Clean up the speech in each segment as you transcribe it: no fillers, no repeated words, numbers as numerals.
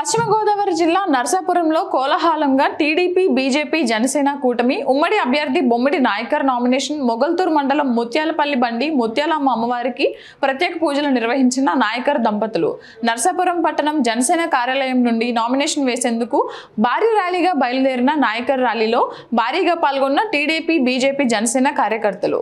పశ్చిమ గోదావరి జిల్లా నర్సాపురంలో కోలాహలంగా టీడీపీ, బీజేపీ, జనసేన కూటమి ఉమ్మడి అభ్యర్థి బొమ్మిడి నాయకర్ నామినేషన్ మొగల్తూరు మండలం ముత్యాలపల్లి బండి ముత్యాలమ్మ అమ్మవారికి ప్రత్యేక పూజలు నిర్వహించిన నాయకర్ దంపతులు నర్సాపురం పట్టణం జనసేన కార్యాలయం నుండి నామినేషన్ వేసేందుకు భారీ ర్యాలీగా బయలుదేరిన నాయకర్ ర్యాలీలో భారీగా పాల్గొన్న టీడీపీ, బీజేపీ, జనసేన కార్యకర్తలు.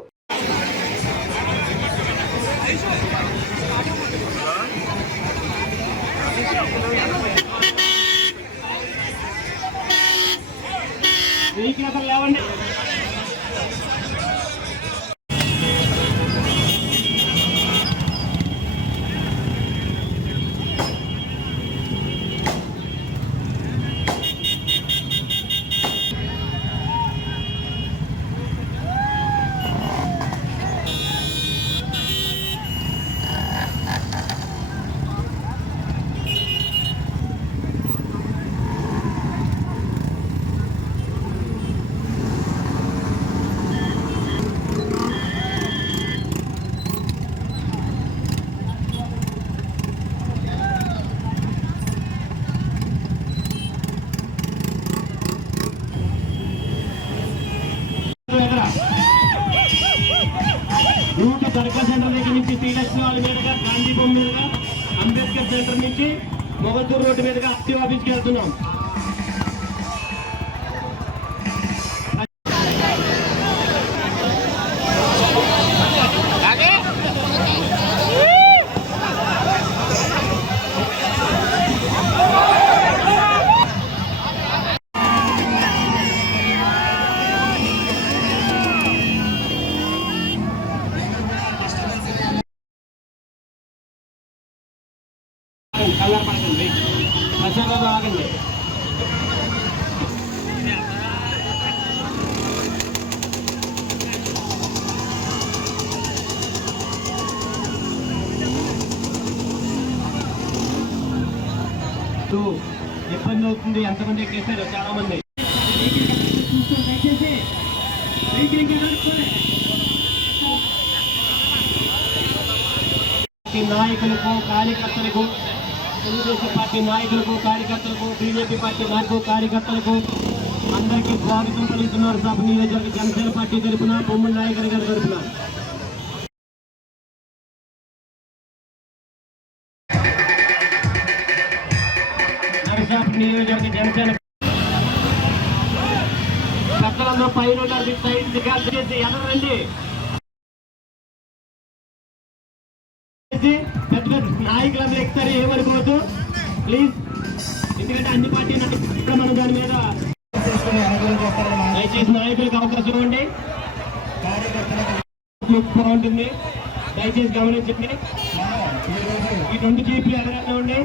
సర్కల్ సెంటర్ దగ్గర నుంచి శ్రీలక్ష్మి వాళ్ళ మీదుగా గాంధీపురం మీదుగా అంబేద్కర్ సెంటర్ నుంచి మొగల్తూరు రోడ్డు మీదుగా ఆర్టీ ఆఫీస్కి వెళ్తున్నాం. కలర్ పడకండి, ప్రశాంతంగా ఆగండి. ఇబ్బంది అవుతుంది, ఎంతమంది ఎక్కేసారు చాలా మంది. నాయకులకు, కార్యకర్తలకు, తెలుగుదేశం పార్టీ నాయకులకు, కార్యకర్తలకు, బీజేపీ పార్టీ నాయకులకు, కార్యకర్తలకు అందరికీ స్వాగతం పలుకుతున్నారు. సభ నియోజకవర్గ జనసేన పార్టీ తరఫున బొమ్మిడి నాయకర్ గారి తరఫున నర్సాపురం నియోజకవర్గ జనసేన పెద్దలందరూ పైన సైడ్ చేసి ఎదరండి. పెద్ద పెద్ద నాయకులందరూ ఎక్కుతారు, ఏమనుకోవద్దు ప్లీజ్. ఎందుకంటే అన్ని పార్టీ నాయకులు మనం దాని మీద దయచేసి నాయకులకు అవకాశం ఇవ్వండి. బాగుంటుంది, దయచేసి గమనించండి. ఈ రెండు జీపులు ఎదరగా ఉండి